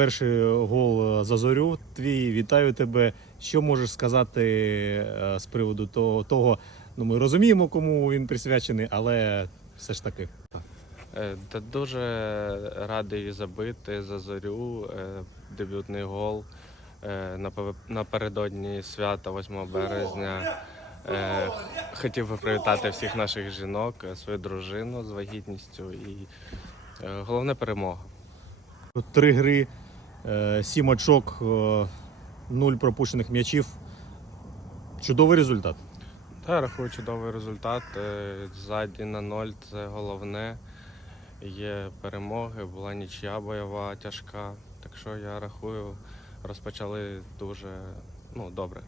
перший гол за зорю. Твій вітаю тебе. Що можеш сказати е, з приводу того, того? Ну, ми розуміємо, кому він присвячений, але все ж таки. Е, Та дуже радий забити за зорю. е, Дебютний гол е, напередодні свята 8 березня. Е, Хотів би привітати всіх наших жінок, е, свою дружину з вагітністю і е, головне перемога. Три гри, е, сім очок, е, нуль пропущених м'ячів. Чудовий результат. Та рахую чудовий результат. Е, Ззаді на ноль це головне. Є перемоги, була нічия бойова, тяжка. Так що я рахую, розпочали дуже ну, добре.